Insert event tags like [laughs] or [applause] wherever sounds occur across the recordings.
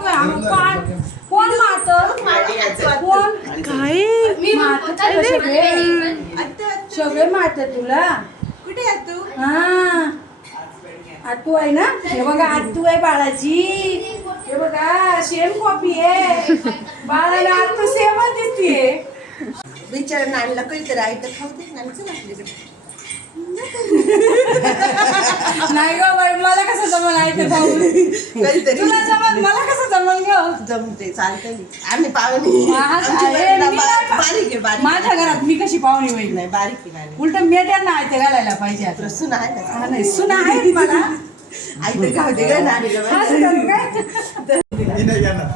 कोण कोण मारत? कोण? काय मी मारत सगळे. सगळे. मारत तुला. कुठे आहे तू? हा. आतू आहे ना? हे बघा आतू आहे बाळाची हे बघा सेम कॉपी आहे. बाळाला आतू सेमच दिसतीये. बिचारा नानीला कधीतरी आई तर खाऊ दे नानीचं आपल्याकडे [laughs] नाही ग बाई मला कसं जमल आहे ते भाऊ? कधीतरी. तुला जमल मला कसं जमल ग? जमते चालतंय. आम्ही पाहुणे. हा, आमची अरे, बहीण मी बा- नाही पा- बारीक आहे बारीक माझ्या घरात मी कशी पाहुणी होईल नाही बारीक आहे उलट मेट्यांना आहे ते घालायला पाहिजे आता. आहे ना? हा, नाही सुना आहे मला. आई तर खाऊ दे ग नानीला असं करू काय? मी नाही येणार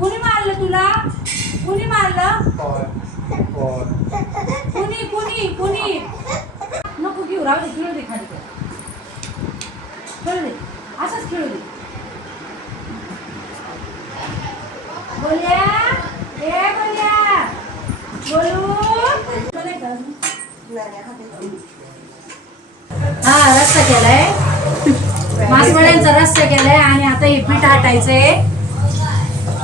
कुणी मारलं तुला? कुणी मारलं? कुणी कुणी? नको घेऊ राहू दे खेळू दे खाली खेळू दे. असंच खेळू दे. बोल्या? ए बोल्या? बोलू? हा रस्ता केलाय. मासवड्यांचा रस्ता केलाय आणि आता हे पीठ हटायचंय.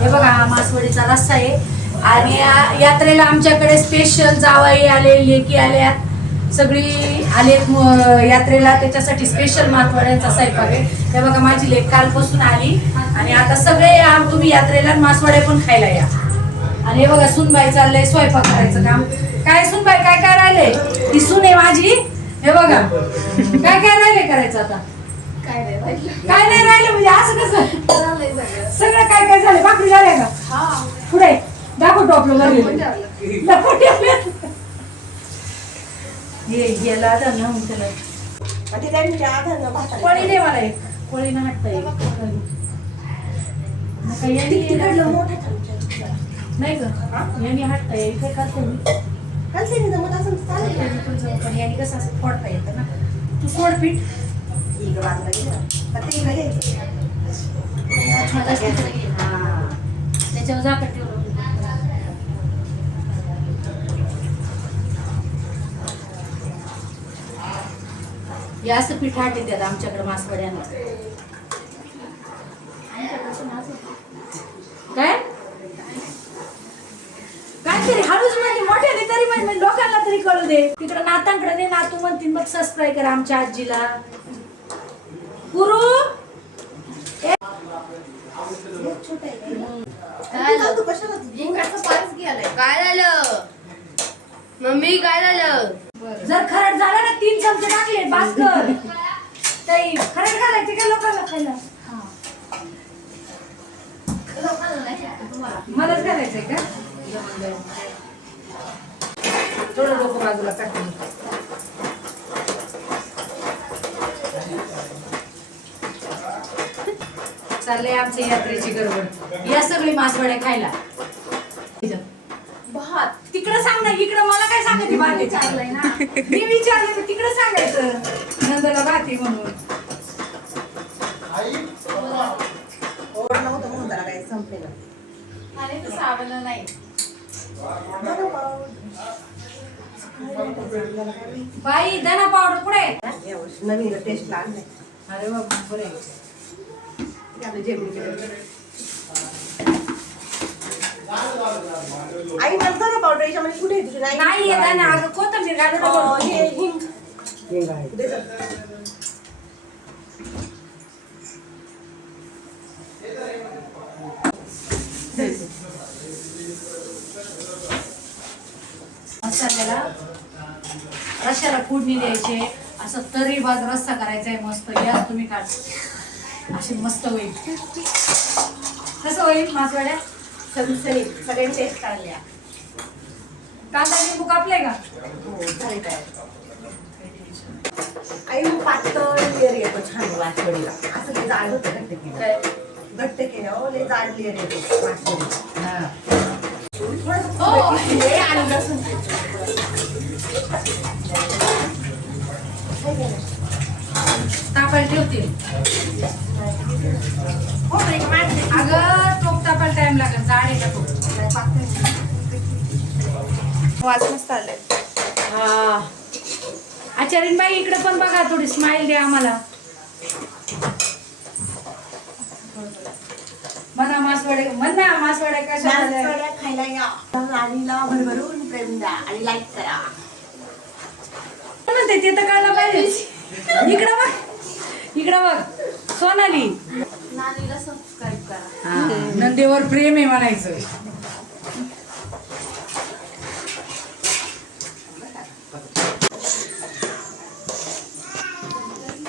हे बघा मासवडीचा रस्ता आहे. आणि यात्रेला आमच्याकडे स्पेशल जावाई आले लेकी आल्या सगळी आलेत म- यात्रेला. त्याच्यासाठी स्पेशल मासवड्यांचा स्वयंपाक आहे. हे बघा माझी लेक कालपासून आली. आणि आता सगळे या तुम्ही यात्रेला मासवडे पण खायला या. आणि हे बघा सुनबाई चाललंय स्वयंपाक करायचं काम. काय सुनबाई काय काय राहिलंय? ही सून आहे माझी. हे बघा काय काय राहिलंय करायचं आता? काय नाही राहिलं. काय नाही राहिलं म्हणजे असं कसं? सगळं. सगळं काय काय झालं बाकरी झाल्या का? हा. पुढे. दाखव टोपलं. हे गेला आता ना मग त्याला. पळी दे मला एक. पळीनं हाटता येईल नका यांनी तिकडलं मोठं चमचा. नाही का यांनी हाटता येईल काय करते मी चालतंय ना, जमत चालेल. पण यांनी कसं असं फोडता येतं ना. तू सोड पीठ. घ्यायचं. हा. त्याच्यावर झाकण ठेवलं. या असं पीठ देतात आमच्याकडे मासवड्यांना. काय? काहीतरी हळूच म्हणजे मोठ्याने तरी म्हणजे लोकांना तरी कळू दे. तिकडे नातांकडे दे नातू म्हणतील मग सबस्क्राईब करा आमच्या आजीला. गुरु? काय. काय झालं? मम्मी काय झालं? जर खरड झालं ना तीन चमचे पास कर ताई खरं घालायचे का लोकांना खायला? मलाच घालायचंय का? थोडं डोकं बाजूला टाकून चाललंय आमच्या यात्रेची गडबड. या सगळी मासवड्या खायला भात तिकडं सांग ना इकडं सांगायची बात विचारलंय ना. मी विचारलं तर तिकडं सांगायचं? नंदला बाती म्हणून. आणि तर साबण नाही. बाई धना पावडर यावर्षी नवीन टेस्ट आणलाय. अरे बाबा जेवणीकडे आई नंतर ना पावडर याच्यामध्ये कुठे आहे तुझी नाही येत ना अगं कोथंबीर घालून अं, नको. हे हिंग. हिंग आहे. दे जा. मसाल्याला रशाला फोडणी द्यायचे असं तरी बाज रस्सा करायचा आहे मस्त या तुम्ही काढ. अशी मस्त होईल. कसं होईल मासवाड्या? सनसनीत. सगळ्यांनी टेस्ट काढल्या. कांदा लिंबू कापले का? हो झाले काय आई मग पातळ लेअर येतो छान वाचवडीला असं ते जाड होतं घट्ट केलं. घट्ट केलं. हो लय जाड लेअर येतो हा. हे. आणि लसूण. तापायला ठेवतील हो एक मांडते अगं टोप तापायला टाइम लागेल जाड आहे का टोप वाच मस्त आलंय. हा. आचार्यबाई इकडे पण बघा थोडी स्माइल द्या आम्हाला. मासवडे म्हण ना मासवड्या कशा झाल्या? मासवड्या खायला या. राणीला भरभरून प्रेम द्या आणि लाईक करा. म्हणते ते तर कळलं पाहिजे. इकडं बघ. इकडं बघ. सोनाली. नानीला नंदीवर प्रेम आहे म्हणायचं.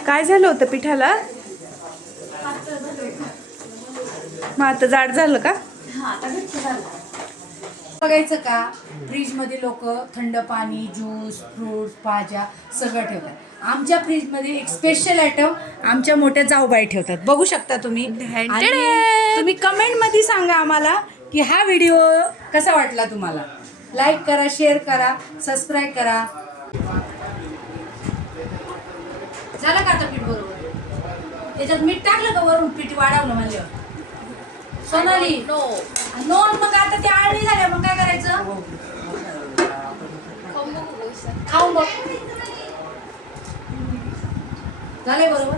काय झालं होतं पिठाला? मग आता जाड झालं का? बघायचं का? फ्रीजमध्ये लोक थंड पाणी ज्यूस फ्रूट भाज्या सगळं ठेवतात. आमच्या फ्रीजमध्ये एक स्पेशल आयटम आमच्या मोठ्या जाऊबाई ठेवतात. बघू शकता तुम्ही. तुम्ही कमेंटमध्ये सांगा आम्हाला की हा व्हिडिओ कसा वाटला तुम्हाला? लाईक करा शेअर करा सबस्क्राईब करा. झालं का आता पीठ बरोबर? त्याच्यात मीठ टाकलं का वरून पीठ वाढवलं म्हणल्यावर सोनाली. नो नोन मग आता ते आळणी झाल्या मग काय करायचं? खाऊन बघ. झालंय बरोबर?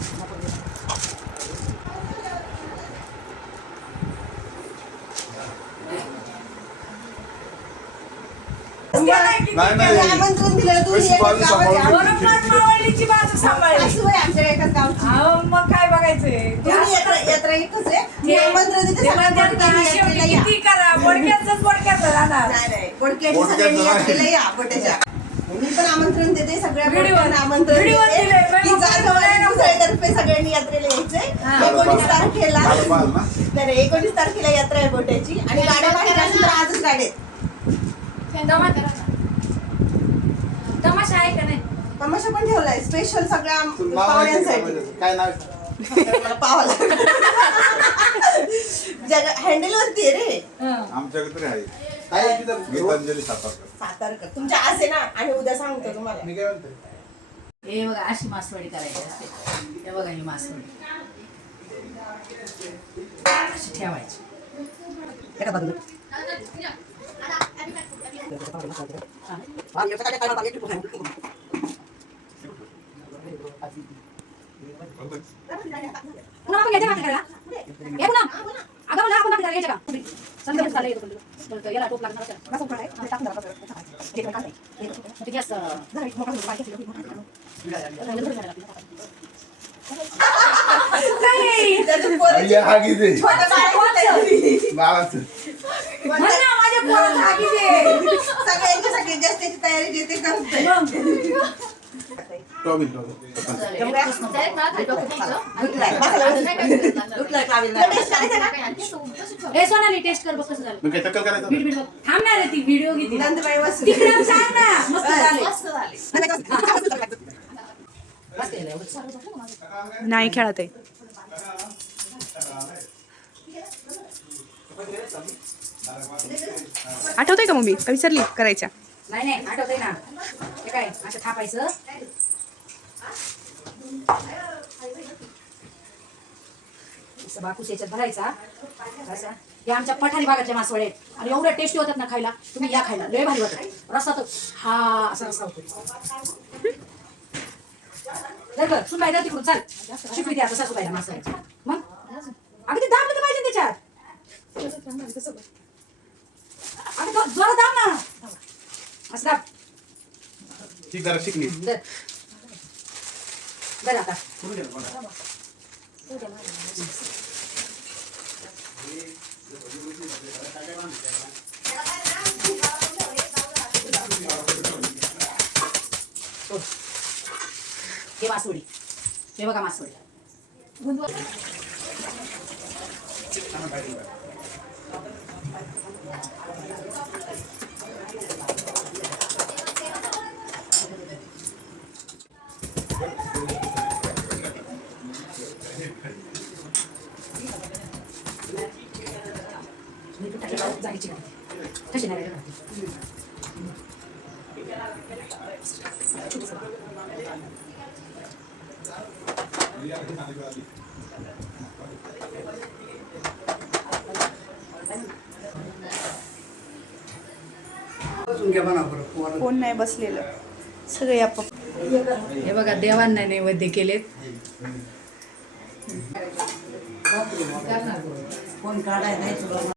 नाही आमंत्रण दिलं तू कशी बाजू सांभाळून बरोबर मावळीची बाजू सांभाळली. सासूबाई आमच्या एकाच गावची. अहो, मग काय बघायचंय? दोन्ही यात्रा यात्रा एकच आहे. मी आमंत्रण देते ते सगळ्या म्हणतात ना, बोडक्याने शेवटी यात्रेला या. किती करा? बोडक्याच बोडक्याच राहणार. नाही नाही. बोडक्याने बोडक्यात सगळ्यांनी जरा- यात्रेला या बोट्याच्या मी पण आमंत्रण देते सगळ्या व्हिडिओ- बोडक्यांना आमंत्रण व्हिडिओ देते दिले, की जाधव आणि सगळ्यांनी यात्रेला यायचंय. एकोणीस तारखेला झालं पाल ना? नाही नाही, एकोणीस तारखेला यात्रा आहे बोट्याची आणि गाड्या बाहेर असेल तर आजच गाडी आहेत. तमाशा आहे का नाही? तमाशा पण ठेवलाय. स्पेशल सगळ्या पाहुण्यांसाठी? काय नाव? मला पाहावं लागेल. हँडल वरती आहे रे. हं. आमच्याकडे तरी आहे. काय आहे तिथं? गीतांजली सातारकर. सातारकर. तुमच्या आज आहे ना आणि उद्या सांगतो तुम्हाला. मी काय म्हणते हे बघा अशी मासवडी करायची असते. हे बघा ही मासवडी. अशी ठेवायची. आपण हे हा. [laughs] सगळ्यांच्या तयारी ए, सोनाली टेस्ट कर बघ कसं झालं. मी काय टक्कल करायचं मीठ मीठ बघ. थांब ना रे ती व्हिडिओ घेते. नंदबाई वसू तिकडे सांग ना. मस्त झाले. नाही खेळत आहे. आठवतंय का मम्मी? का विसरली करायच्या? नाही नाही आठवतंय ना. हे काय असं थापायचं? असं बाकूस याच्यात भरायचा. असा. हे आमच्या पठारी भागातल्या मासवडे आहेत. आणि एवढ्या टेस्टी होतात ना खायला. तुम्ही या खायला. लय भारी होतात. रस्ता तो हा असा रस्ता होतो. बरं सुनबाई तिकडून चाल. शिकवी द्या आता सासूबाईला मग? अगदी ते दाबलं तर पाहिजे त्याच्यात अगं तो जोरात दाब ना असं. ठीक जरा शिकली. दर दर आता. हे मासवडी. हे बघा मासवडी. जायची कशी नाही कोण नाही बसलेलं. सगळे आपाप हे बघा देवांना नैवेद्य केलेत कोण काढाय नाही तुला.